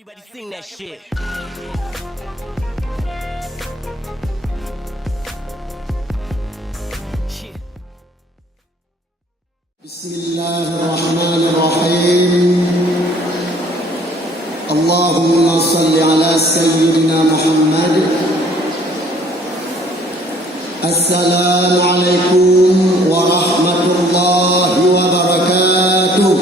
Everybody sing that shit. بسم الله الرحمن الرحيم. اللهم صل على سيدنا محمد. السلام عليكم ورحمة الله وبركاته.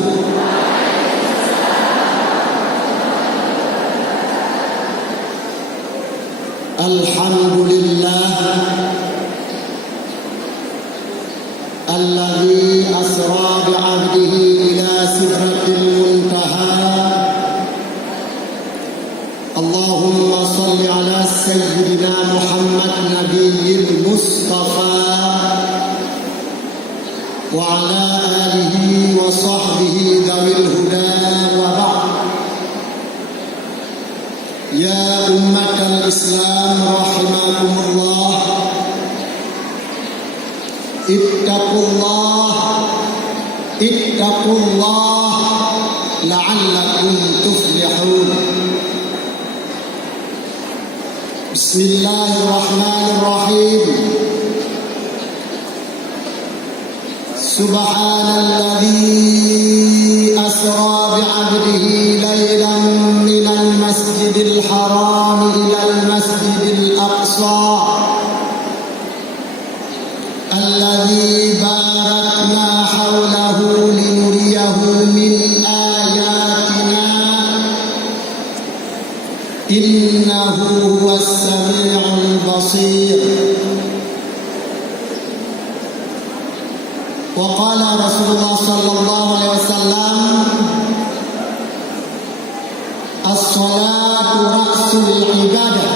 الحمد لله الذي أسرى بعبده إلى سدرة المنتهى. اللهم صل على سيدنا محمد نبي المصطفى وعلى آله وصحبه ذوي الهدى وبعد. يا أمة الإسلام رحمكم الله، اتقوا الله لعلكم تفلحون. بسم الله الرحمن الرحيم. سبحان الذي أسرى بعبده ليلا من المسجد الحرام إلى المسجد الأقصى الذي باركنا حوله لنريه من آياتنا إنه هو السميع البصير. وقال رسول الله صلى الله عليه وسلم: الصلاة رأس العبادة.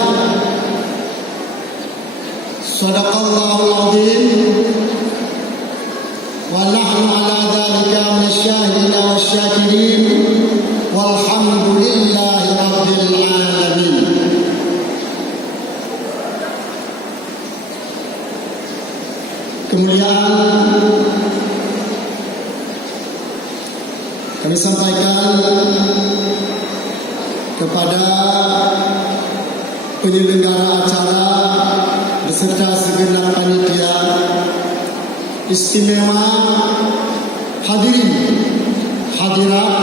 صدق الله العظيم ونحن على ذلك من الشاهدين والشاكرين والحمد لله رب العالمين. Kemuliaan kami sampaikan kepada penyelenggara acara beserta segenap panitia, istimewa hadirin hadirat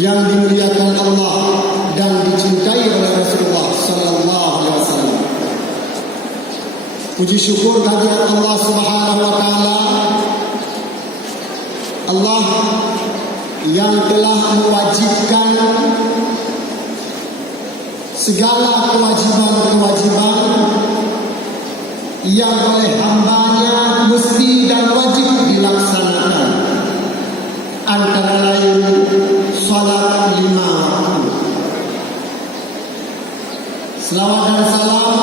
yang dimuliakan Allah dan dicintai oleh Rasulullah sallallahu alaihi wasallam. Puji syukur kehadirat Allah Subhanahu wa taala, Allah yang telah mewajibkan segala kewajiban-kewajiban yang oleh hambanya mesti dan wajib dilaksanakan, antara lain salat 5 waktu. Selawat dan salam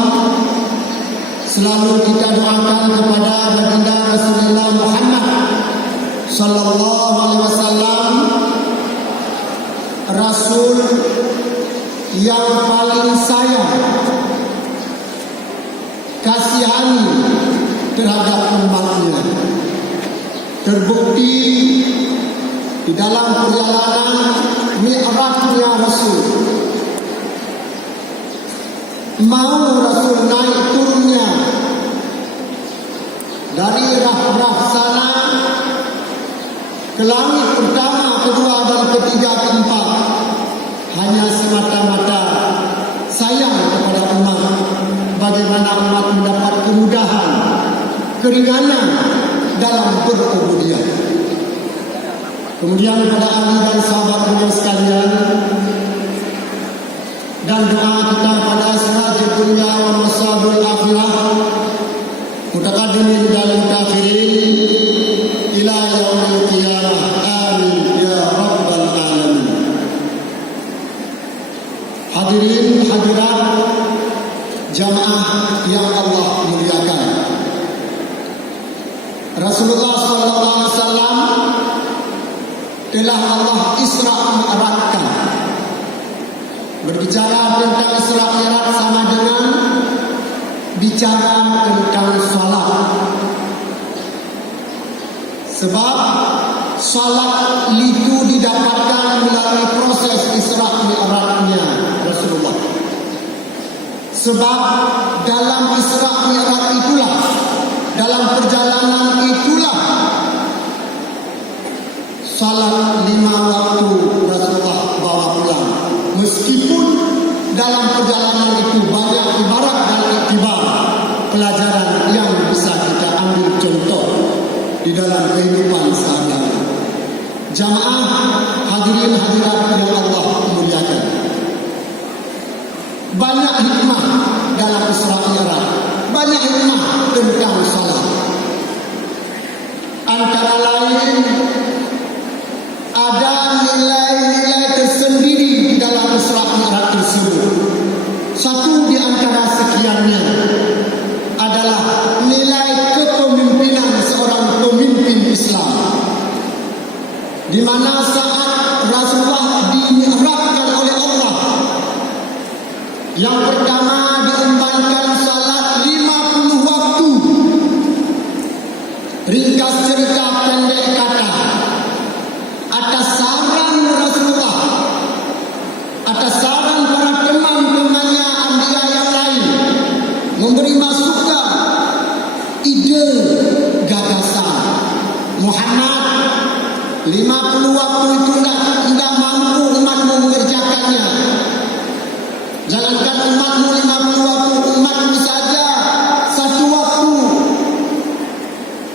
selalu kita doakan kepada baginda Rasulullah Muhammad sallallahu alaihi wasallam, Rasul yang paling sayang, kasihani terhadap umatnya. Terbukti di dalam perjalanan mi'rajnya Rasul. Mau Rasul naik turunnya dari rah-rah sana ke langit pertama, kedua dan ketiga, keempat, hanya semata-mata sayang kepada umat, bagaimana umat mendapat kemudahan, keringanan dalam berubudiyah. Kemudian kepada ahli dan sahabat beliau sekalian, dan doa kita pada sirajul dunya wa masabul akhirah, mutaqaddimin dalam kafirin ila yaumil qiyamah. Amin ya rabbal alamin. Hadirin hadirat jamaah yang Allah muliakan, Rasulullah sallallahu alaihi wasallam telah Allah Isra Mi'rajkan. Berbicara tentang Isra Mi'raj sama dengan bicara tentang salat. Sebab salat itu didapatkan melalui proses Isra Mi'raj. Sebab dalam Isra Mi'raj itulah, dalam perjalanan itulah, salat 5 waktu Rasulullah bawa pulang. Meskipun dalam perjalanan itu banyak ibarat dan iktibar, pelajaran yang bisa kita ambil contoh di dalam kehidupan sehari-hari. Jamaah hadirin hadirat yang Allah muliakan, banyak hikmah dalam Isra Mi'raj, banyak hikmah tentang salat. Antara lain, ada nilai-nilai tersendiri di dalam Isra Mi'raj tersebut. Satu di antara sekiannya adalah nilai kepemimpinan seorang pemimpin Islam, di mana saat Rasulullah dimi'rajkan oleh Allah, yang pertama diembankan salat 50 waktu. Ringkas cerita pendek kata, atas saran Rasulullah, atas saran para teman-temannya anbiya yang lain, memberi masukan, ide, gagasan. Muhammad, 50 waktu itu tidak mampu umatmu mengerjakannya. Jangankan umatmu 50 waktu, umatmu saja 1 waktu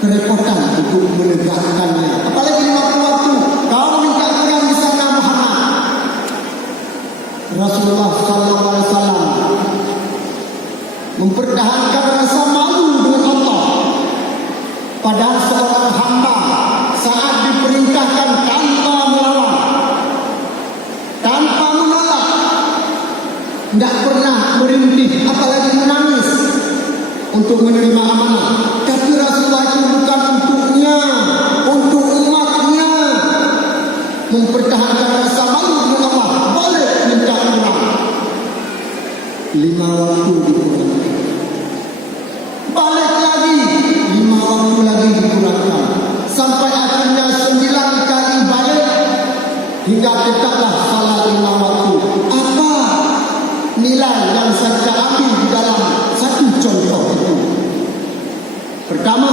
kerepotan untuk menegakkannya. Apalagi 50 waktu. Kau minta kurang di sana Muhammad. Rasulullah SAW mempertahankan rasa malu dengan Allah. Padahal seorang hamba saat diperintahkan tanpa melawan, tanpa menolak, tidak pernah merintih, apalagi menangis untuk menerima amanah. Tapi Rasulullah itu bukan untuknya, untuk umatnya, mempertahankan rasa malu dengan Allah. Boleh minta kurang, 5 waktu dikurangkan, balik lagi 5 waktu lagi dikurangkan, sampai akhirnya 9 kali balik, hingga tetaplah salat 5 waktu. Apa nilai yang saya ambil di dalam satu contoh itu? Pertama,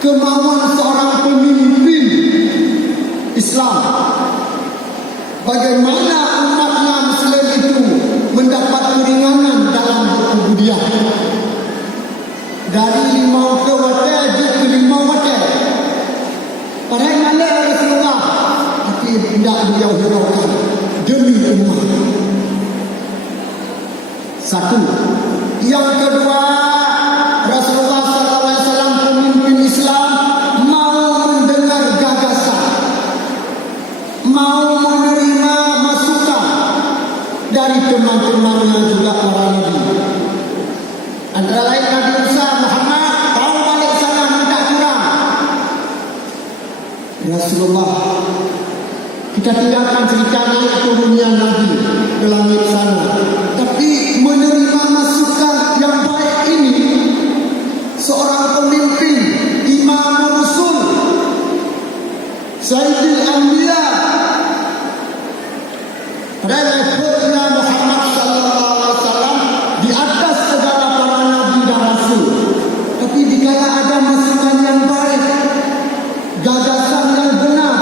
kemauan seorang pemimpin Islam, bagaimana umatnya Muslim itu mendapat keringanan dalam berkebudian. Dari 5 ke wadah dia ke 5 wadah. Padahal mana Rasulullah, tapi tidak beliau hiraukan demi umat. Satu. Yang kedua, Rasulullah SAW pemimpin Islam mau mendengar gagasan, mau menerima masukan dari teman-temannya juga para nabi. Antara lain Nabi Musa, Muhammad, kau balik sana minta kurang. Rasulullah, kita tinggalkan cerita naik turunnya Nabi ke langit sana, tapi menerima masukan yang baik ini, seorang pemimpin, Imam Rasul, Sayyidil Anbiya, Rasulullah Muhammad SAW di atas segala para nabi dan rasul. Tapi dikala ada masukan yang baik, gagasan yang benar,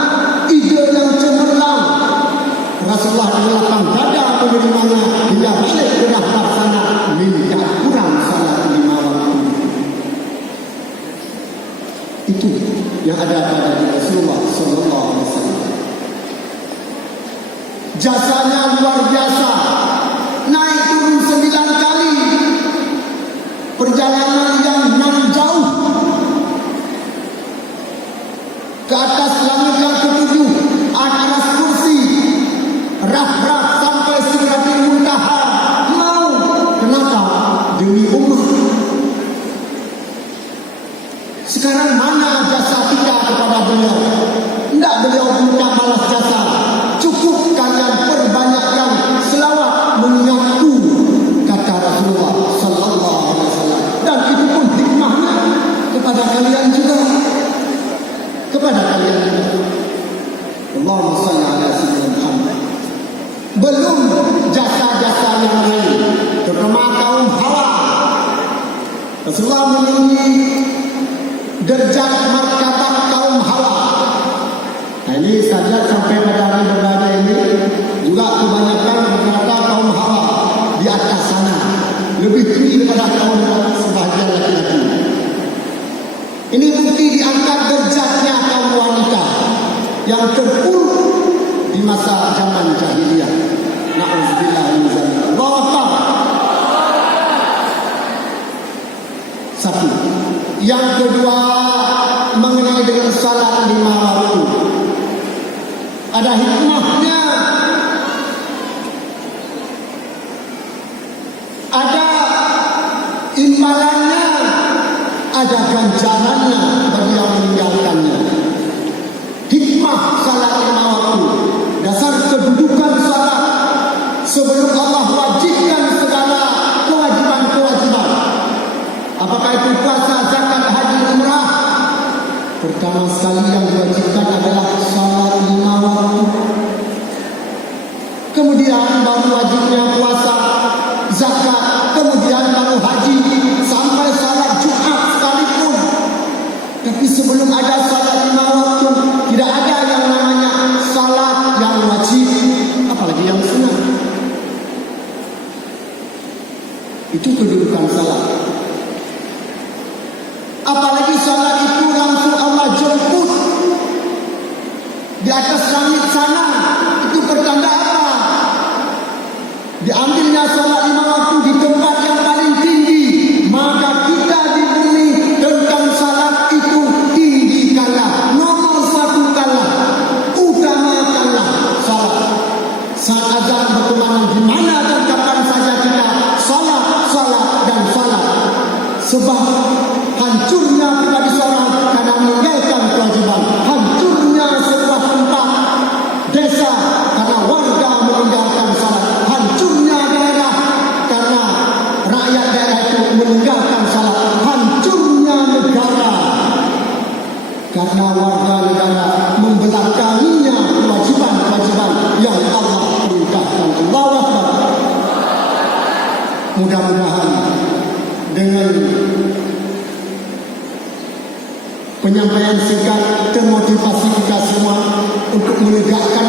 ide yang cemerlang, Rasulullah melapang dada menerimanya hingga balik ke daftar sana, minta kurang salat 5 waktu. Itu yang ada pada Rasulullah SAW. Jasanya luar biasa, naik turun 9 kali, perjalanan yang nan jauh, ke atas langit yang ke-7, atas kursi, raf-raf sampai Sidratul Muntaha. Mau, kenapa? Demi umat. Sekarang mana jasa kita kepada beliau? Tidak, beliau minta balas jasa. Cukup kalian perbanyakkan selawat mengaku, kata Rasulullah SAW. Dan itu pun hikmahnya kepada kalian juga, kepada kalian juga. Allahumma salli ala sayyidina Muhammad. Belum jasa-jasa yang lain. Rasulullah meninggi derajat martabat kaum hawa. Nah, ini saja sampai pada hari berada ini juga kebanyakan berkata kaum hawa di atas sana lebih tinggi daripada kaum sebahagian laki-laki. Ini bukti diangkat derajatnya kaum wanita yang terpuruk di masa zaman jahiliyah. Na'udzubillah min dzalik. Allahu Akbar. Satu. Yang kedua mengenai dengan salat 5 waktu. Ada hikmahnya. Ada imbalannya, ada ganjarannya bagi yang meninggalkannya. Hikmah salat 5 waktu. Dasar kedudukan salat sebelum Allah wajibkan segala kewajiban-kewajiban. Apakah itu puasa, zakat, haji, umrah? Pertama sekali yang diwajibkan adalah salat 5 waktu. Kemudian baru wajibnya puasa, zakat, kemudian baru haji, sampai salat Jumat sekalipun. Tapi sebelum ada salat 5 waktu, tidak ada yang namanya salat yang wajib, apalagi yang sunat. Itu kedudukan salat. Apalagi salat itu langsung Allah jemput di atas langit sana. Itu pertanda apa? Diambilnya salat 5 waktu di tempat yang paling tinggi, maka kita di bumi tentang salat itu tinggikanlah, nomor 1 kalah, utamakanlah salat. Saat azan berkumandang di mana dan kapan saja kita salat, salat dan salat. Sebab hancurnya pribadi seorang karena meninggalkan kewajiban. Hancurnya sebuah tempat, desa, karena warga meninggalkan salat. Hancurnya daerah karena rakyat daerah itu meninggalkan salat. Hancurnya negara karena warga negara membelakanginya kewajiban-kewajiban yang Allah perintahkan. Allahu Akbar. Mudah-mudahan dengan penyampaian singkat termotivasi kita semua untuk menegakkan